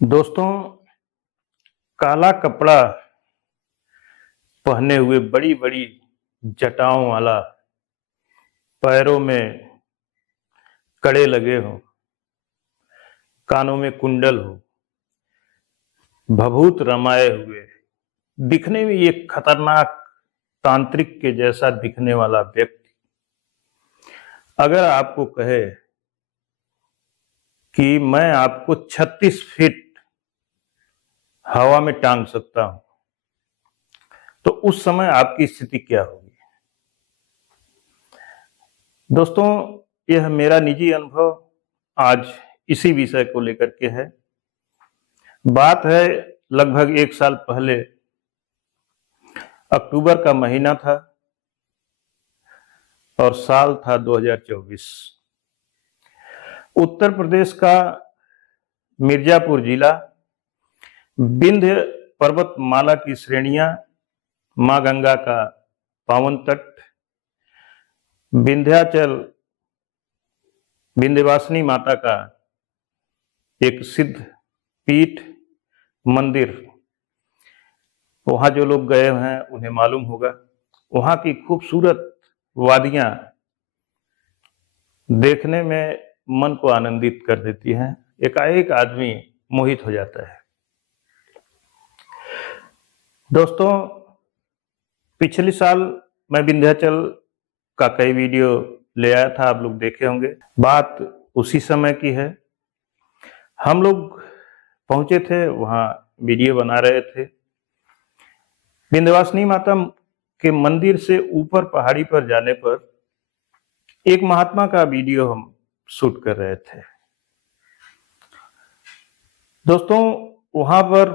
दोस्तों, काला कपड़ा पहने हुए बड़ी बड़ी जटाओं वाला, पैरों में कड़े लगे हों, कानों में कुंडल हो, भभूत रमाए हुए, दिखने में एक खतरनाक तांत्रिक के जैसा दिखने वाला व्यक्ति अगर आपको कहे कि मैं आपको 36 फीट हवा में टांग सकता हूं, तो उस समय आपकी स्थिति क्या होगी? दोस्तों, यह मेरा निजी अनुभव आज इसी विषय को लेकर के है। बात है लगभग 1 साल पहले, अक्टूबर का महीना था और साल था 2024। उत्तर प्रदेश का मिर्जापुर जिला, विंध्य पर्वतमाला की श्रेणियां, मां गंगा का पावन तट, विंध्याचल विंध्यवासिनी माता का एक सिद्ध पीठ मंदिर। वहां जो लोग गए हैं उन्हें मालूम होगा। वहां की खूबसूरत वादियां देखने में मन को आनंदित कर देती हैं। एकाएक आदमी मोहित हो जाता है। दोस्तों, पिछले साल मैं विंध्याचल का कई वीडियो ले आया था, आप लोग देखे होंगे। बात उसी समय की है। हम लोग पहुंचे थे, वहां वीडियो बना रहे थे। विंध्यवासिनी माता के मंदिर से ऊपर पहाड़ी पर जाने पर एक महात्मा का वीडियो हम शूट कर रहे थे। दोस्तों, वहां पर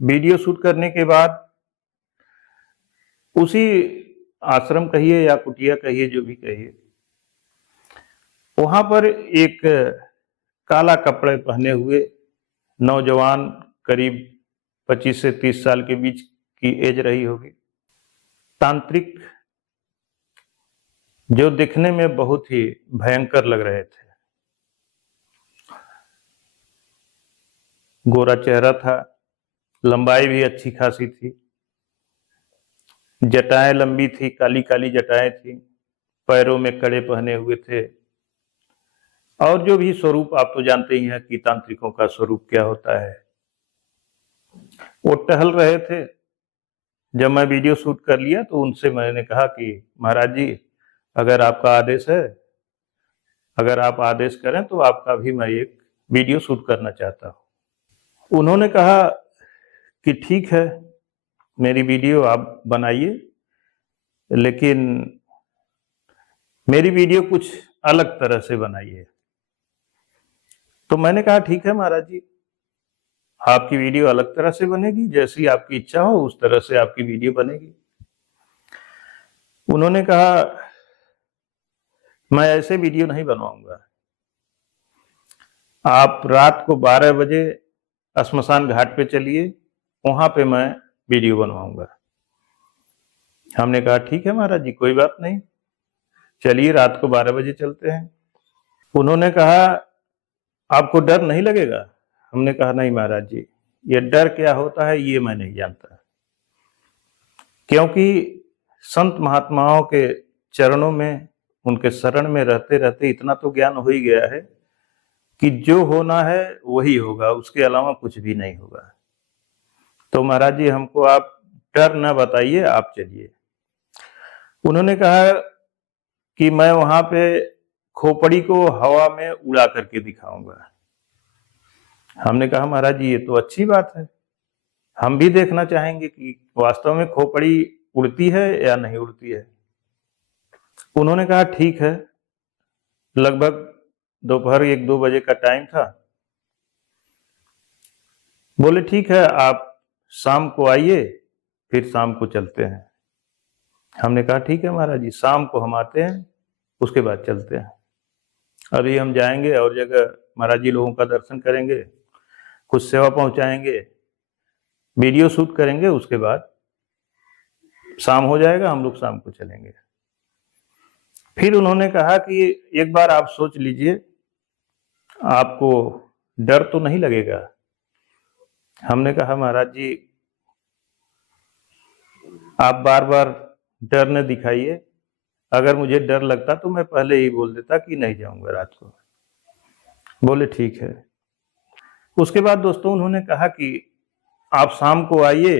वीडियो शूट करने के बाद उसी आश्रम कहिए या कुटिया कहिए, जो भी कहिए, वहां पर एक काला कपड़े पहने हुए नौजवान, करीब 25 से 30 साल के बीच की एज रही होगी, तांत्रिक, जो दिखने में बहुत ही भयंकर लग रहे थे। गोरा चेहरा था, लंबाई भी अच्छी खासी थी, जटाएं लंबी थी, काली काली जटाएं थी, पैरों में कड़े पहने हुए थे। और जो भी स्वरूप, आप तो जानते ही हैं कि तांत्रिकों का स्वरूप क्या होता है। वो टहल रहे थे। जब मैं वीडियो शूट कर लिया तो उनसे मैंने कहा कि महाराज जी, अगर आपका आदेश है, अगर आप आदेश करें तो आपका भी मैं एक वीडियो शूट करना चाहता हूं। उन्होंने कहा कि ठीक है, मेरी वीडियो आप बनाइए, लेकिन मेरी वीडियो कुछ अलग तरह से बनाइए। तो मैंने कहा ठीक है महाराज जी, आपकी वीडियो अलग तरह से बनेगी, जैसी आपकी इच्छा हो उस तरह से आपकी वीडियो बनेगी। उन्होंने कहा मैं ऐसे वीडियो नहीं बनवाऊंगा, आप रात को 12 बजे श्मशान घाट पे चलिए, वहां पे मैं वीडियो बनवाऊंगा। हमने कहा ठीक है महाराज जी, कोई बात नहीं, चलिए रात को 12 बजे चलते हैं। उन्होंने कहा आपको डर नहीं लगेगा? हमने कहा नहीं महाराज जी, ये डर क्या होता है ये मैं नहीं जानता, क्योंकि संत महात्माओं के चरणों में, उनके शरण में रहते रहते इतना तो ज्ञान हो ही गया है कि जो होना है वही होगा, उसके अलावा कुछ भी नहीं होगा। तो महाराज जी, हमको आप डर न बताइए, आप चलिए। उन्होंने कहा कि मैं वहां पे खोपड़ी को हवा में उड़ा करके दिखाऊंगा। हमने कहा महाराज जी, ये तो अच्छी बात है, हम भी देखना चाहेंगे कि वास्तव में खोपड़ी उड़ती है या नहीं उड़ती है। उन्होंने कहा ठीक है। लगभग दोपहर 1-2 बजे का टाइम था। बोले ठीक है, आप शाम को आइए, फिर शाम को चलते हैं। हमने कहा ठीक है महाराज जी, शाम को हम आते हैं, उसके बाद चलते हैं। अभी हम जाएंगे और जगह महाराज जी लोगों का दर्शन करेंगे, कुछ सेवा पहुंचाएंगे, वीडियो शूट करेंगे, उसके बाद शाम हो जाएगा, हम लोग शाम को चलेंगे। फिर उन्होंने कहा कि एक बार आप सोच लीजिए, आपको डर तो नहीं लगेगा? हमने कहा महाराज जी आप बार बार डर न दिखाइए, अगर मुझे डर लगता तो मैं पहले ही बोल देता कि नहीं जाऊंगा रात को। बोले ठीक है। उसके बाद दोस्तों उन्होंने कहा कि आप शाम को आइए,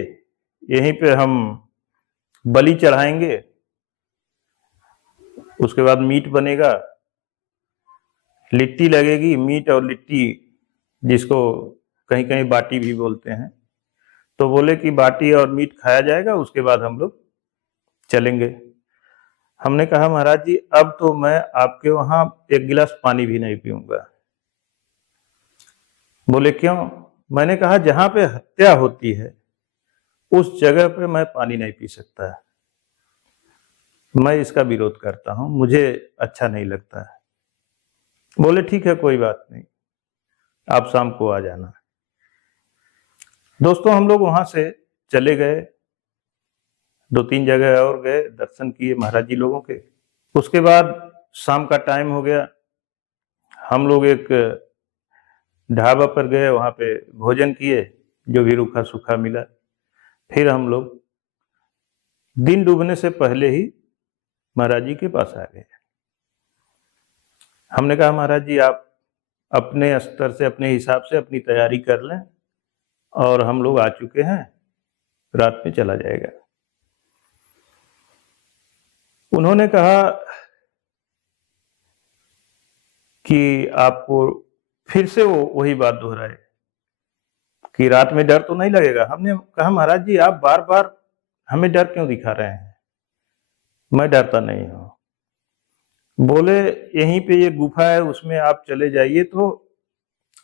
यहीं पे हम बलि चढ़ाएंगे, उसके बाद मीट बनेगा, लिट्टी लगेगी, मीट और लिट्टी जिसको कहीं कहीं बाटी भी बोलते हैं। तो बोले कि बाटी और मीट खाया जाएगा, उसके बाद हम लोग चलेंगे। हमने कहा महाराज जी अब तो मैं आपके वहां एक गिलास पानी भी नहीं पीऊंगा। बोले क्यों? मैंने कहा जहां पे हत्या होती है उस जगह पे मैं पानी नहीं पी सकता, मैं इसका विरोध करता हूं, मुझे अच्छा नहीं लगता है। बोले ठीक है कोई बात नहीं, आप शाम को आ जाना। दोस्तों हम लोग वहां से चले गए, 2-3 जगह और गए, दर्शन किए महाराज जी लोगों के। उसके बाद शाम का टाइम हो गया, हम लोग एक ढाबा पर गए, वहां पे भोजन किए, जो भी रूखा सूखा मिला। फिर हम लोग दिन डूबने से पहले ही महाराज जी के पास आ गए। हमने कहा महाराज जी आप अपने स्तर से अपने हिसाब से अपनी तैयारी कर लें, और हम लोग आ चुके हैं, रात में चला जाएगा। उन्होंने कहा कि आपको फिर से वही बात दोहराए कि रात में डर तो नहीं लगेगा। हमने कहा महाराज जी आप बार बार हमें डर क्यों दिखा रहे हैं, मैं डरता नहीं हूं। बोले यहीं पे ये गुफा है, उसमें आप चले जाइए तो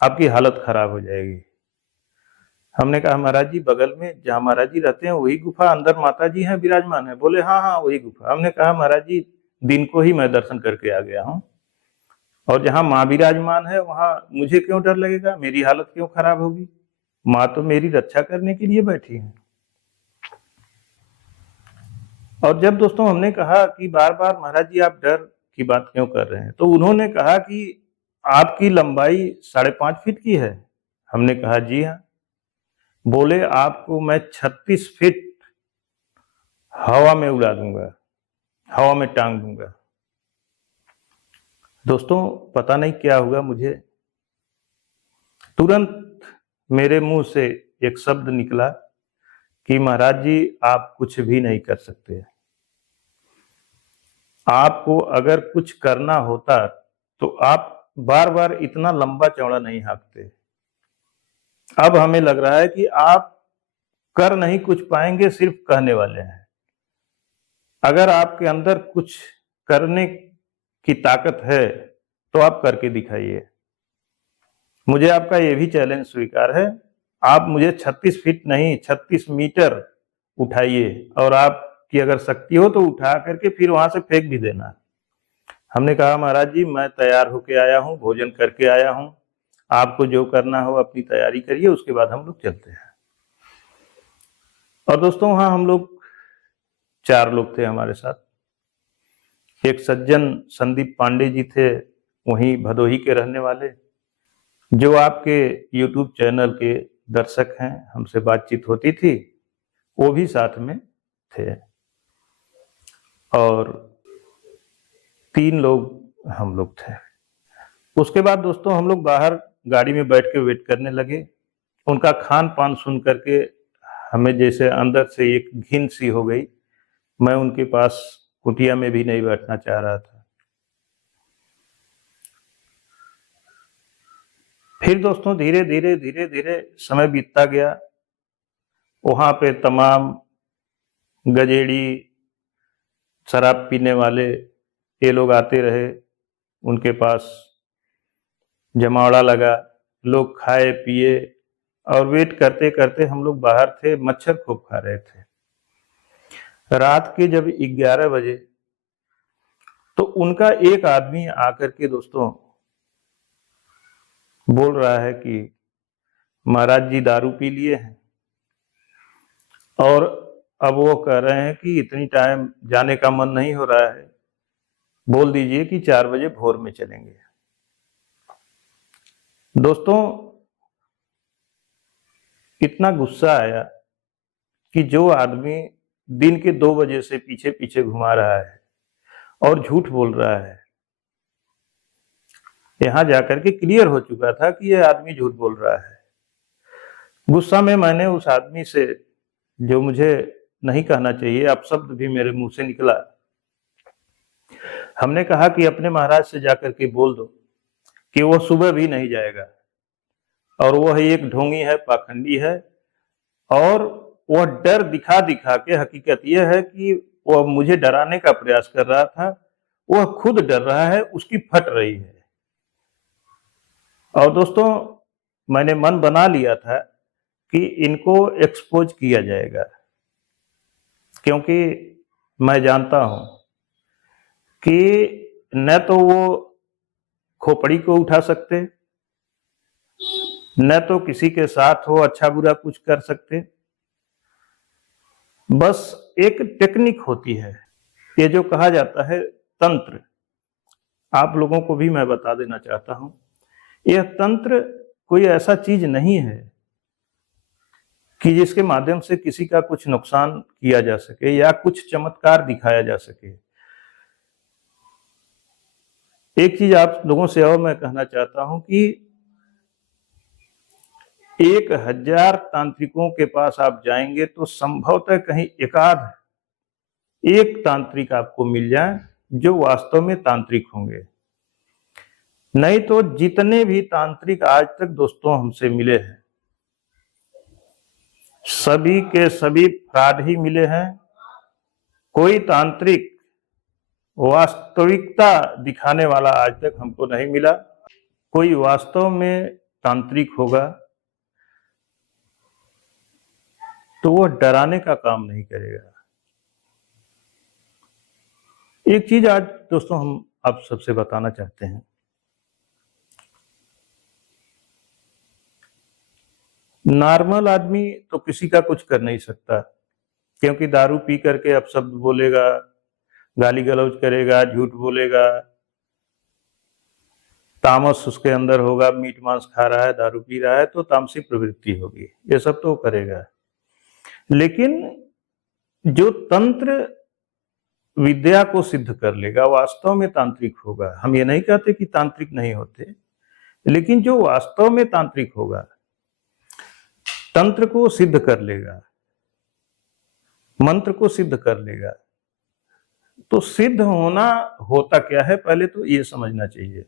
आपकी हालत खराब हो जाएगी। हमने कहा महाराज जी बगल में जहाँ महाराज जी रहते हैं वही गुफा, अंदर माता जी हैं विराजमान है। बोले हाँ हाँ वही गुफा। हमने कहा महाराज जी दिन को ही मैं दर्शन करके आ गया हूँ, और जहाँ माँ विराजमान है वहां मुझे क्यों डर लगेगा, मेरी हालत क्यों खराब होगी, माँ तो मेरी रक्षा करने के लिए बैठी है। और जब दोस्तों हमने कहा कि बार बार महाराज जी आप डर की बात क्यों कर रहे हैं, तो उन्होंने कहा कि आपकी लंबाई 5.5 फीट की है। हमने कहा जी हाँ। बोले आपको मैं 36 फीट हवा में उड़ा दूंगा, हवा में टांग दूंगा। दोस्तों पता नहीं क्या हुआ, मुझे तुरंत मेरे मुंह से एक शब्द निकला कि महाराज जी आप कुछ भी नहीं कर सकते, आपको अगर कुछ करना होता तो आप बार बार इतना लंबा चौड़ा नहीं हाँकते। अब हमें लग रहा है कि आप कर नहीं कुछ पाएंगे, सिर्फ कहने वाले हैं। अगर आपके अंदर कुछ करने की ताकत है तो आप करके दिखाइए। मुझे आपका ये भी चैलेंज स्वीकार है, आप मुझे 36 फीट नहीं 36 मीटर उठाइए, और आपकी अगर शक्ति हो तो उठा करके फिर वहां से फेंक भी देना। हमने कहा महाराज जी मैं तैयार होके आया हूँ, भोजन करके आया हूँ, आपको जो करना हो अपनी तैयारी करिए, उसके बाद हम लोग चलते हैं। और दोस्तों वहां हम लोग 4 लोग थे हमारे साथ। एक सज्जन संदीप पांडे जी थे, वहीं भदोही के रहने वाले, जो आपके YouTube चैनल के दर्शक हैं, हमसे बातचीत होती थी, वो भी साथ में थे। और 3 लोग हम लोग थे। उसके बाद दोस्तों हम लोग बाहर गाड़ी में बैठ के वेट करने लगे। उनका खान पान सुन करके हमें जैसे अंदर से एक घिन सी हो गई। मैं उनके पास कुटिया में भी नहीं बैठना चाह रहा था। फिर दोस्तों धीरे धीरे समय बीतता गया। वहां पे तमाम गजेड़ी, शराब पीने वाले ये लोग आते रहे, उनके पास जमावड़ा लगा, लोग खाए पिए, और वेट करते करते हम लोग बाहर थे, मच्छर खूब खा रहे थे। रात के जब 11 बजे तो उनका एक आदमी आकर के दोस्तों बोल रहा है कि महाराज जी दारू पी लिए हैं, और अब वो कह रहे हैं कि इतनी टाइम जाने का मन नहीं हो रहा है, बोल दीजिए कि 4 बजे भोर में चलेंगे। दोस्तों इतना गुस्सा आया कि जो आदमी दिन के 2 बजे से पीछे पीछे घुमा रहा है और झूठ बोल रहा है, यहां जाकर के क्लियर हो चुका था कि यह आदमी झूठ बोल रहा है। गुस्सा में मैंने उस आदमी से, जो मुझे नहीं कहना चाहिए, अपशब्द भी मेरे मुंह से निकला, हमने कहा कि अपने महाराज से जाकर के बोल दो कि वो सुबह भी नहीं जाएगा और वह एक ढोंगी है, पाखंडी है, और वह डर दिखा दिखा के, हकीकत यह है कि वह मुझे डराने का प्रयास कर रहा था, वह खुद डर रहा है, उसकी फट रही है। और दोस्तों, मैंने मन बना लिया था कि इनको एक्सपोज किया जाएगा, क्योंकि मैं जानता हूं कि न तो वो खोपड़ी को उठा सकते, न तो किसी के साथ वो अच्छा बुरा कुछ कर सकते। बस एक टेक्निक होती है, ये जो कहा जाता है तंत्र, आप लोगों को भी मैं बता देना चाहता हूं, यह तंत्र कोई ऐसा चीज नहीं है कि जिसके माध्यम से किसी का कुछ नुकसान किया जा सके या कुछ चमत्कार दिखाया जा सके। एक चीज आप लोगों से और मैं कहना चाहता हूं कि 1000 तांत्रिकों के पास आप जाएंगे तो संभवतः कहीं एकाध एक तांत्रिक आपको मिल जाए जो वास्तव में तांत्रिक होंगे। नहीं तो जितने भी तांत्रिक आज तक दोस्तों हमसे मिले हैं, सभी के सभी फ्रॉड ही मिले हैं। कोई तांत्रिक वास्तविकता दिखाने वाला आज तक हमको नहीं मिला। कोई वास्तव में तांत्रिक होगा तो वह डराने का काम नहीं करेगा। एक चीज आज दोस्तों हम आप सबसे बताना चाहते हैं। नॉर्मल आदमी तो किसी का कुछ कर नहीं सकता, क्योंकि दारू पी करके अपशब्द बोलेगा, गाली गलौज करेगा, झूठ बोलेगा, तामस उसके अंदर होगा, मीट मांस खा रहा है, दारू पी रहा है तो तामसिक प्रवृत्ति होगी, ये सब तो करेगा। लेकिन जो तंत्र विद्या को सिद्ध कर लेगा, वास्तव में तांत्रिक होगा। हम ये नहीं कहते कि तांत्रिक नहीं होते, लेकिन जो वास्तव में तांत्रिक होगा, तंत्र को सिद्ध कर लेगा, मंत्र को सिद्ध कर लेगा, तो सिद्ध होना होता क्या है पहले तो ये समझना चाहिए।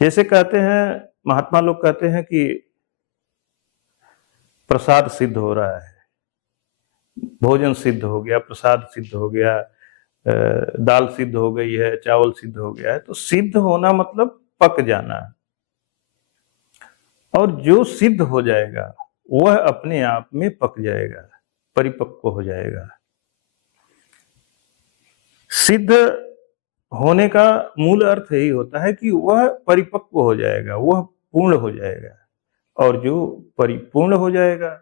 जैसे कहते हैं, महात्मा लोग कहते हैं कि प्रसाद सिद्ध हो रहा है, भोजन सिद्ध हो गया, प्रसाद सिद्ध हो गया, दाल सिद्ध हो गई है, चावल सिद्ध हो गया है। तो सिद्ध होना मतलब पक जाना, और जो सिद्ध हो जाएगा वह अपने आप में पक जाएगा, परिपक्व हो जाएगा। सिद्ध होने का मूल अर्थ यही होता है कि वह परिपक्व हो जाएगा, वह पूर्ण हो जाएगा, और जो परिपूर्ण हो जाएगा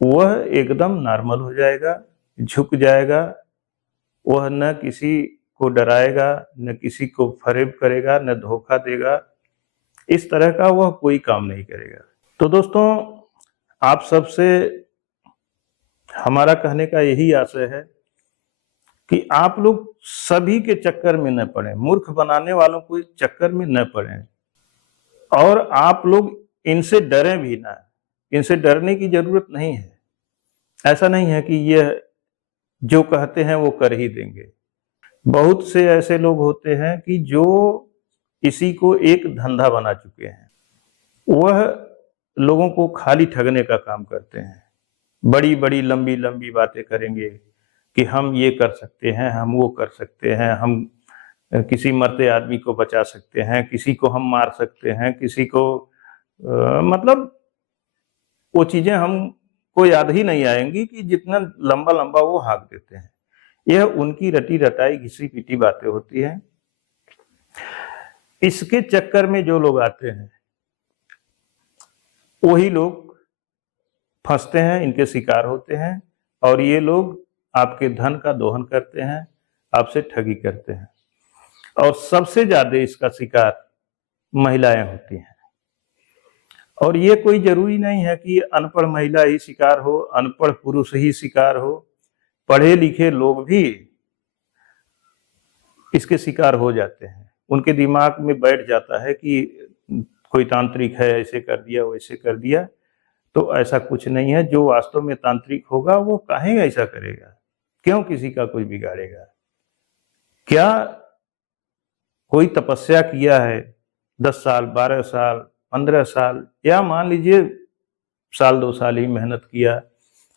वह एकदम नॉर्मल हो जाएगा, झुक जाएगा, वह न किसी को डराएगा, न किसी को फरेब करेगा, न धोखा देगा, इस तरह का वह कोई काम नहीं करेगा। तो दोस्तों, आप सबसे हमारा कहने का यही आशय है कि आप लोग सभी के चक्कर में न पड़े, मूर्ख बनाने वालों को चक्कर में न पड़े, और आप लोग इनसे डरें भी ना। इनसे डरने की जरूरत नहीं है। ऐसा नहीं है कि यह जो कहते हैं वो कर ही देंगे। बहुत से ऐसे लोग होते हैं कि जो इसी को एक धंधा बना चुके हैं, वह लोगों को खाली ठगने का काम करते हैं। बड़ी बड़ी लंबी लंबी बातें करेंगे कि हम ये कर सकते हैं, हम वो कर सकते हैं, हम किसी मरते आदमी को बचा सकते हैं, किसी को हम मार सकते हैं, किसी को मतलब वो चीजें हमको याद ही नहीं आएंगी कि जितना लंबा लंबा वो हाँक देते हैं। यह उनकी रटी रटाई घिसी पिटी बातें होती हैं। इसके चक्कर में जो लोग आते हैं वही लोग फंसते हैं, इनके शिकार होते हैं, और ये लोग आपके धन का दोहन करते हैं, आपसे ठगी करते हैं, और सबसे ज्यादा इसका शिकार महिलाएं होती हैं। और ये कोई जरूरी नहीं है कि अनपढ़ महिला ही शिकार हो, अनपढ़ पुरुष ही शिकार हो, पढ़े लिखे लोग भी इसके शिकार हो जाते हैं। उनके दिमाग में बैठ जाता है कि कोई तांत्रिक है, ऐसे कर दिया वैसे कर दिया। तो ऐसा कुछ नहीं है। जो वास्तव में तांत्रिक होगा वो काहे ऐसा करेगा, क्यों किसी का कुछ बिगाड़ेगा। क्या कोई तपस्या किया है 10 साल, 12 साल, 15 साल, या मान लीजिए साल 2 साल ही मेहनत किया,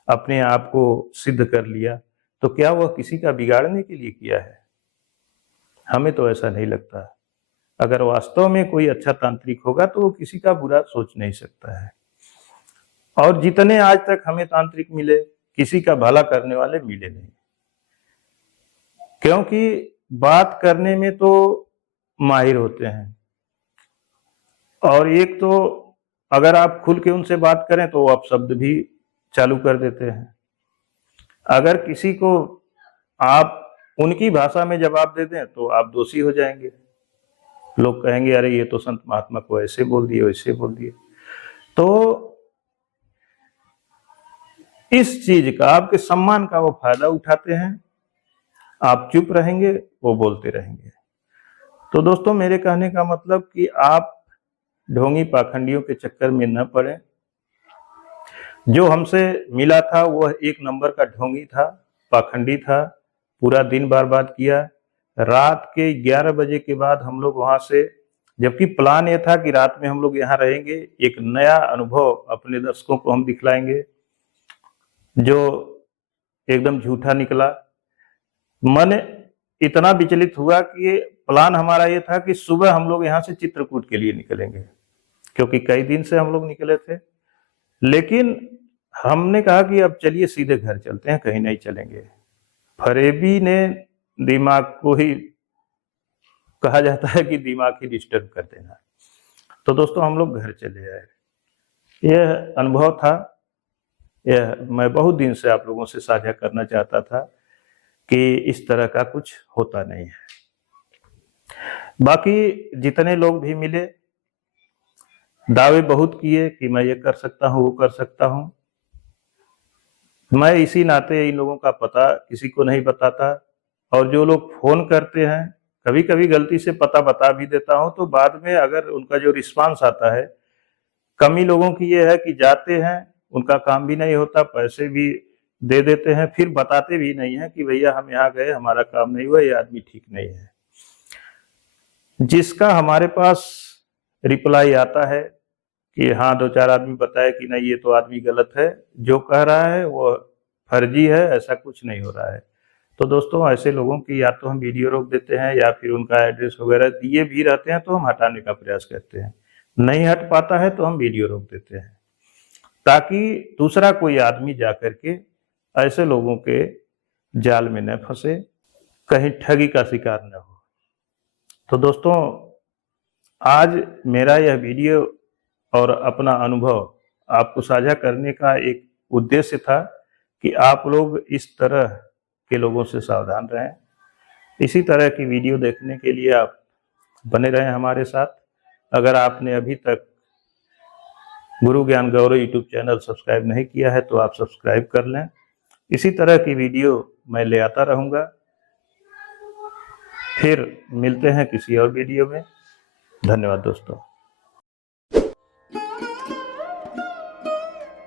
अपने आप को सिद्ध कर लिया, तो क्या वह किसी का बिगाड़ने के लिए किया है? हमें तो ऐसा नहीं लगता। अगर वास्तव में कोई अच्छा तांत्रिक होगा तो वो किसी का बुरा सोच नहीं सकता है। और जितने आज तक हमें तांत्रिक मिले, किसी का भला करने वाले मिले नहीं, क्योंकि बात करने में तो माहिर होते हैं। और एक तो अगर आप खुल के उनसे बात करें तो आप शब्द भी चालू कर देते हैं। अगर किसी को आप उनकी भाषा में जवाब दे दें तो आप दोषी हो जाएंगे। लोग कहेंगे अरे ये तो संत महात्मा को ऐसे बोल दिए, वैसे बोल दिए। तो इस चीज का, आपके सम्मान का वो फायदा उठाते हैं। आप चुप रहेंगे, वो बोलते रहेंगे। तो दोस्तों, मेरे कहने का मतलब कि आप ढोंगी पाखंडियों के चक्कर में न पड़े। जो हमसे मिला था वह एक नंबर का ढोंगी था, पाखंडी था। पूरा दिन बर्बाद किया। रात के 11 बजे के बाद हम लोग वहां से, जबकि प्लान ये था कि रात में हम लोग यहाँ रहेंगे, एक नया अनुभव अपने दर्शकों को हम दिखलाएंगे, जो एकदम झूठा निकला। मन इतना विचलित हुआ कि प्लान हमारा ये था कि सुबह हम लोग यहाँ से चित्रकूट के लिए निकलेंगे, क्योंकि कई दिन से हम लोग निकले थे। लेकिन हमने कहा कि अब चलिए सीधे घर चलते हैं, कहीं नहीं चलेंगे। फरेबी ने दिमाग को ही, कहा जाता है कि दिमाग ही डिस्टर्ब कर देना। तो दोस्तों, हम लोग घर चले आए। यह अनुभव था, यह मैं बहुत दिन से आप लोगों से साझा करना चाहता था कि इस तरह का कुछ होता नहीं है। बाकी जितने लोग भी मिले, दावे बहुत किए कि मैं ये कर सकता हूँ, वो कर सकता हूँ। मैं इसी नाते इन लोगों का पता किसी को नहीं बताता। और जो लोग फोन करते हैं, कभी कभी गलती से पता बता भी देता हूं, तो बाद में अगर उनका जो रिस्पांस आता है, कमी लोगों की ये है कि जाते हैं, उनका काम भी नहीं होता, पैसे भी दे देते हैं, फिर बताते भी नहीं है कि भैया हम यहाँ गए, हमारा काम नहीं हुआ, ये आदमी ठीक नहीं है। जिसका हमारे पास रिप्लाई आता है कि हाँ 2-4 आदमी बताए कि नहीं ये तो आदमी गलत है, जो कह रहा है वो फर्जी है, ऐसा कुछ नहीं हो रहा है। तो दोस्तों, ऐसे लोगों की या तो हम वीडियो रोक देते हैं, या फिर उनका एड्रेस वगैरह दिए भी रहते हैं तो हम हटाने का प्रयास करते हैं। नहीं हट पाता है तो हम वीडियो रोक देते हैं, ताकि दूसरा कोई आदमी जाकर के ऐसे लोगों के जाल में न फंसे, कहीं ठगी का शिकार न हो। तो दोस्तों, आज मेरा यह वीडियो और अपना अनुभव आपको साझा करने का एक उद्देश्य था कि आप लोग इस तरह के लोगों से सावधान रहें। इसी तरह की वीडियो देखने के लिए आप बने रहें हमारे साथ। अगर आपने अभी तक गुरु ज्ञान गौरव यूट्यूब चैनल सब्सक्राइब नहीं किया है तो आप सब्सक्राइब कर लें। इसी तरह की वीडियो मैं ले आता रहूँगा। फिर मिलते हैं किसी और वीडियो में। धन्यवाद दोस्तों।